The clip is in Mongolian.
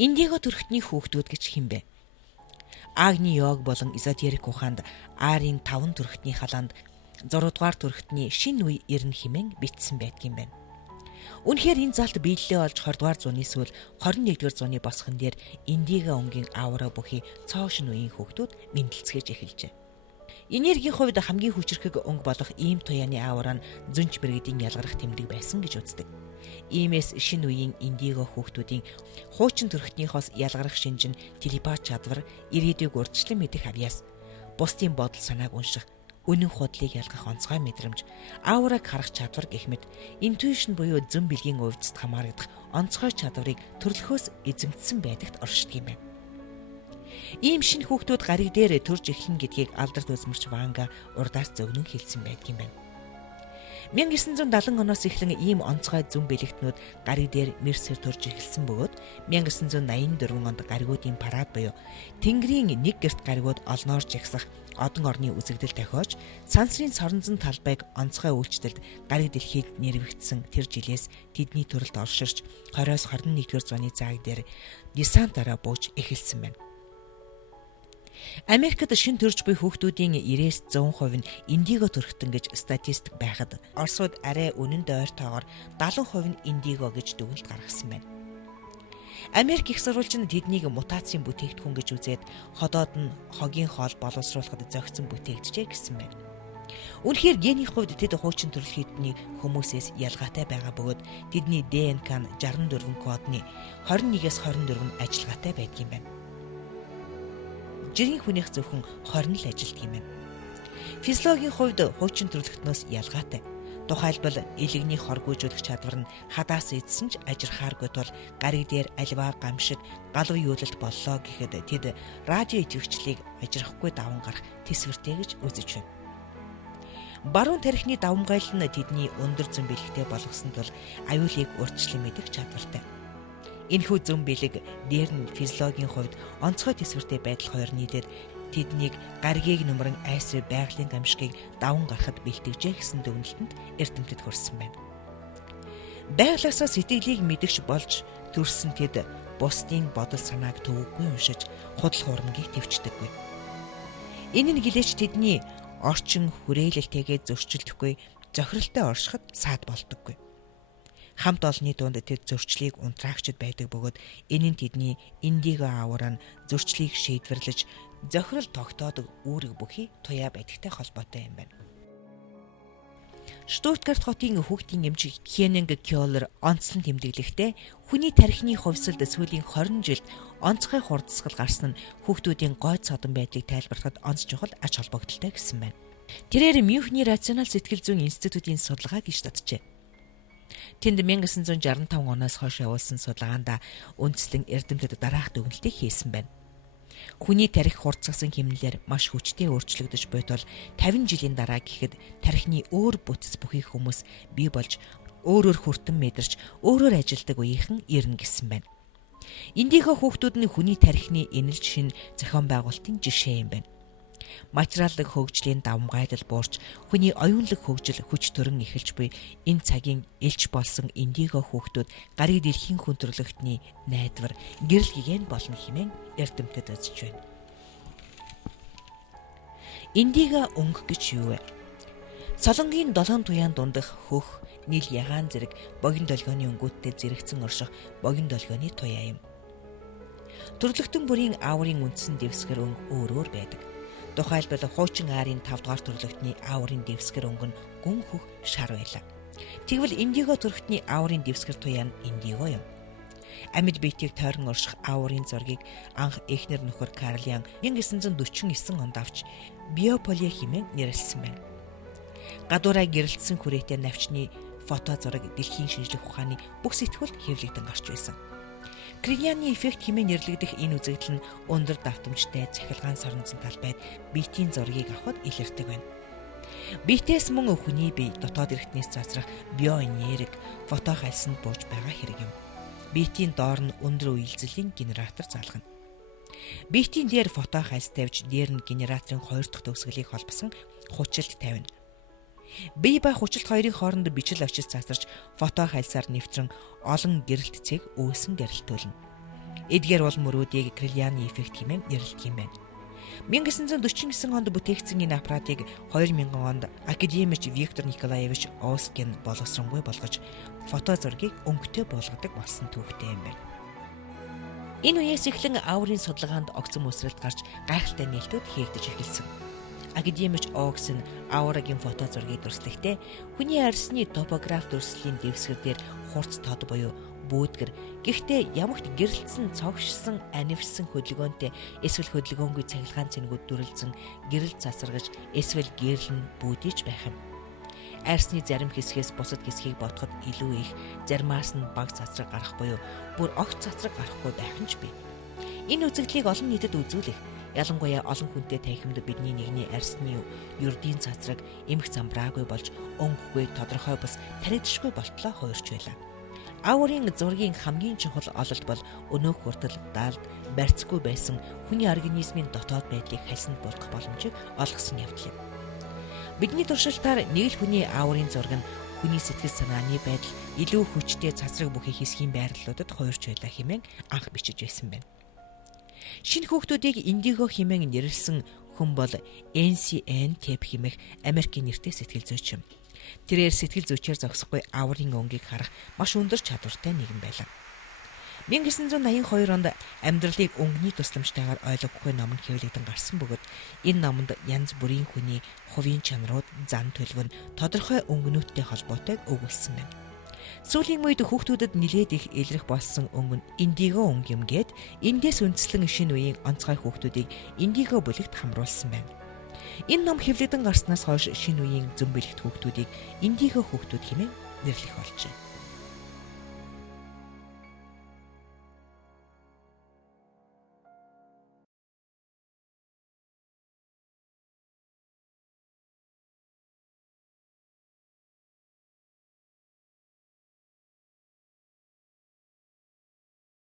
Индиго төрхтний хүүхдүүд гэж хэмбэ? Агни Йог болон эзотерик ухаанд Арын 5 төрхтний халаанд 6 дугаар төрхтний шинэ үе ирнэ хэмээн бичсэн байдгийн байна. Үнэхээр энэ залт биелэлээ олж 20 дугаар зууны сүүл 21 дугаар зууны босгон дээр Индиго өнгийн аавра бүхий цоошин үеийн хүүхдүүд мэндэлцгээж эхэлжээ. Энергийн хувьд хамгийн хүчрхэг өнгө болох ийм туяаны аавраа нь зөнч мэрэгдийн ялгарах тэмдэг байсан гэж үздэг. Иймээс шинэ үеийн Индиго хүүхдүүдийн хуучин төрхтнийхоос ялгарах шинж нь телепат чадвар, ирээдүйг урьдчилан мэдэх авьяас, бусдын бодол санааг унших, үнэн худлыг ялгах онцгой мэдрэмж, аураг харах чадвар гэх мэт интуишн буюу зөн бэлгийн увдцад хамаарагдах онцгой чадварыг төрөлхөөс эзэмдсэн байдагт оршдог юм байна. Ийм шинэ хүүхдүүд гариг дээр төрж эхлэн гэдгийг алдарт үзмэрч Ванга урдаас зөгнөн хэлсэн байдгийн байна. 1970 оноос эхлэн ийм онцгой зүүн бэлэгтнүүд гариг дээр Мерсээр төрж эхэлсэн бөгөөд 1984 онд гаригуудын парад буюу Тэнгэрийн нэг гэрт гаригууд олноор жагсах одон орны үзэгдэл тохиож сансрын соронзон талбайг онцгой үйлчлэлд гариг дэлхийд нэрвэгдсэн тэр жилээс тэдний төрөлд орширч 20-с 21-р зууны зааг дээр десантаараа бууж эхэлсэн байна. Америкт шин төрж буй хүүхдүүдийн 90-100% нь Индиго төрхтөн гэж статистик байхад Оросууд арай үнэнд ойртоогоор 70% нь Индиго гэж дүгнэлт гаргасан байна. Америк их сурвалж нь тэднийг мутацийн бүтээгдэхүүн гэж үзээд ходоод нь хогийн хоол боловсруулахад зохицон бүтээгджээ гэсэн байна. Үнэхээр гений хувьд тэд хуучин төрөл хэдний хүмүүсээс ялгаатай байгаа бөгөөд тэдний ДНК нь 64 кодны 21-с 24 нь ажиллагаатай байдгийн байна. Жирийн хүнийх зөвхөн 20 л ажилтг юм байна. Физиологийн хувьд хуучин төрөлхтнөөс ялгаатай. Тухайлбал элэгний хоргүйжүүлэх чадвар нь хадаас эдсэн ч ажирхааргүй тул гариг дээр альва гамшиг галуу юулалт боллоо гэхэд тэд радио идэвхжлийг ажирахгүй даван гарах тэсвэртэй гэж үзэж байна. Баруун тархины давмгайл нь тэдний өндөр зэн бэлэгтэй болгосон тул аюулыг урьдчилан мэдэх чадвартай. Энэхүү зүүн бэлэг дээр нь физиологийн хувьд онцгой тэсвэртэй байдал хоёр нийлээд тэднийг гаригийг нөмрөн айсвар байгалийн гамшигыг даван гарахад бэлтгэжээ гэсэн дүгнэлтэнд эрдэмтэд хүрсэн байна. Байгалаасаа сэтгэлийг мэдгэж болж төрсэн тэд бусдын бодол санааг төвөггүй уншиж худал хуурмгийг төвчдөггүй. Энэ нь гэлээч тэдний орчин хүрээлэлтэйгээ зөрчилдөхгүй, зохиролтой оршиход саад болдоггүй. Хамт олонны дунд тэд зөрчлийг унтраагчд байдаг бөгөөд энэ нь тэдний Индиго аавраа нь зөрчлийг шийдвэрлэж зохирол тогтоодог үүрэг бүхий туяа байдагтай холбоотой юм байна. Штутгарт хотын хүүхдийн эмч Хеннинг Кёллер онцлон тэмдэглэхдээ хүний тархины хувьсалд сүүлийн 20 жилд онцгой хурдсгал гарсан нь хүүхдүүдийн гой цодон байдлыг тайлбарлахад онц чухал ач холбогдолтой гэсэн байна. Тэрээр Мюнхний рационал сэтгэл зүйн институтын судалгаа гэж татжээ. Тэнд 1965 оноос хойш явуулсан судалгаанд үндэслэн эрдэмтэд дараах дүгнэлтийг хийсэн байна. Хүний тархи хурцгасан хэмнэлээр маш хүчтэй өөрчлөгдөж буйтвал 50 жилийн дараа гэхэд тархины өөр бүтэц бүхий хүмүүс бий болж өөрөөр хүртэн мэдэрч өөрөөр ажилдаг үеийнхэн ирнэ гэсэн байна. Индиго хүүхдүүд нь хүний тархины энэлж шин зохион байгуулалтын жишээ юм байна. Материаллык хөгжлийн давмгайлал буурч хүний оюунлаг хөгжил хүч төрөн эхэлж буй энэ цагийн элч болсон Индиго хүүхдүүд гариг дэлхийн хүн төрөлхтний найдвар гэрэл гигэн болно хэмээн эрдэмтэд үзэж байна. Индиго өнгө гэж юу вэ? Солонгийн 7 туяан дундах хөх, нийл ягаан зэрэг богино долгионы өнгөттэй зэрэгцэн орших богино долгионы туяа юм. Төрөлхтөн бүрийн ааврын үндсэн дэвсгэр өнгө өөр байдаг. Тухайлбал хуучин Арын 5 дугаар төрөлхтний ааврын дэвсгэр өнгө нь гүн хөх шар байлаа. Тэгвэл Индиго төрөлхтний ааврын дэвсгэр туяа нь Индиго юм. Амьд биетийг тойрон орших ааврын зургийг анх эхнэр нөхөр Карл Янг 1949 онд авч биополе хэмээн нэрлэсэн байна. Гадуураа гэрэлтсэн хүрээтэй навчны фото зураг дэлхийн шинжлэх ухааны бүх сэтгүүлд хэвлэгдэн гарч байсан. Кригианы эффект хэмээн нэрлэгдэх энэ үзэгдэл нь өндөр давтамжтай цахилгаан соронзон талбайд биетийн зургийг авахд илэрдэг байна. Биетээс мөн хүний бие дотоод эрхтнээс засрах биоэнерги фото хайлсанд бууж байгаа хэрэг юм. Биетийн доор нь өндөр үйлзлийн генератор залгана. Биетийн дээр фото хайлс тавьж дээр нь генераторын 2 дахь төгсгөлийг холбосон хучлалт тавина. Бие ба хүчлэлт хоёрын хооронд бичил очиж засарч фото хайлсаар нэвтрэн олон гэрэлтцийг үүсэн гэрэлтүүлнэ. Эдгээр бол мөрүүдийг Крильяны эффект хэмээн нэрлэдэг юм байна. 1949 онд бүтээгдсэн энэ аппаратыг 2000 онд академич Виктор Николаевич Оскин боловсронгүй болгож фото зургийг өнгөтэй болгодог болсон түүхтэй юм байна. Энэ үеэс эхлэн аурын судалгаанд огцом өсрэлт гарч гайхалтай нээлтүүд хийгдэж эхэлсэн. Академич Оскин аурагийн фото зургийг дүрслэхдээ хүний арьсны топограф дүрслийн дэвсгэр дээр хурц тод буюу бүүдгэр гэхдээ ямагт гэрэлтсэн цогшсон анивсан хөдөлгөөнтэй эсвэл хөдөлгөөнгүй цахилгаан цэнгүүд дүрлзэн гэрэл цацрагж эсвэл гэрэлн бүүдийж байх юм. Арьсны зарим хэсгээс бусад хэсгийг бодоход илүү их, заримаас нь бага цацраг гарах буюу бүр огт цацраг гарахгүй байх нь ч бий. Энэ үзэгдлийг олон нийтэд үзүүлэх, ялангуяа олон хүнтэй танхимд бидний нэгний арьсны ердийн цацраг эмх замбраагүй болж өнгөгүй тодорхой бас танигдшгүй болтлоо хуурч байлаа. Аурын зургийн хамгийн чухал ололт бол өнөөх хүртэл даалд барьцгүй байсан хүний организмын дотоод байдлыг хальсанд болгох боломжийг олгосон явдал юм. Бидний туршилтаар нэг л хүний аурын зураг нь хүний сэтгэл санааны байдал илүү хүчтэй цацраг бүхий хэсгийн байрлалуудад хуурч байлаа хэмээн анх бичиж байсан байна. Шинэ хүүхдүүдийг индиго хэмээн нэрлсэн хүн бол NCN Tep хэмээх Америкийн нэртэй сэтгэл зүйч юм. Тэрээр сэтгэл зүйчээр зогсохгүй аурын өнгийг харах маш өндөр чадвартай нэгэн байлаа. 1982 онд амьдралыг өнгөний тусламжтайгаар ойлгохгүй ном нь хэвлэгдэн гарсан бөгөөд энэ номонд янз бүрийн хүний хувийн чанарууд, зан төлөв нь тодорхой өнгөнүүдтэй холбоотойг өгүүлсэн байна. Сүүлийн үед хүүхдүүдэд нэлээд их илрэх болсон өнгө нь индиго өнгө юм гээд эндээс үндэслэн шинэ үеийн онцгой хүүхдүүдийг индиго бүлэгт хамруулсан байна. Энэ ном хэвлэгдэн гарснаас хойш шинэ үеийн зөн бэлэгт хүүхдүүдийг индиго хүүхдүүд хэмээн нэрлэх болжээ.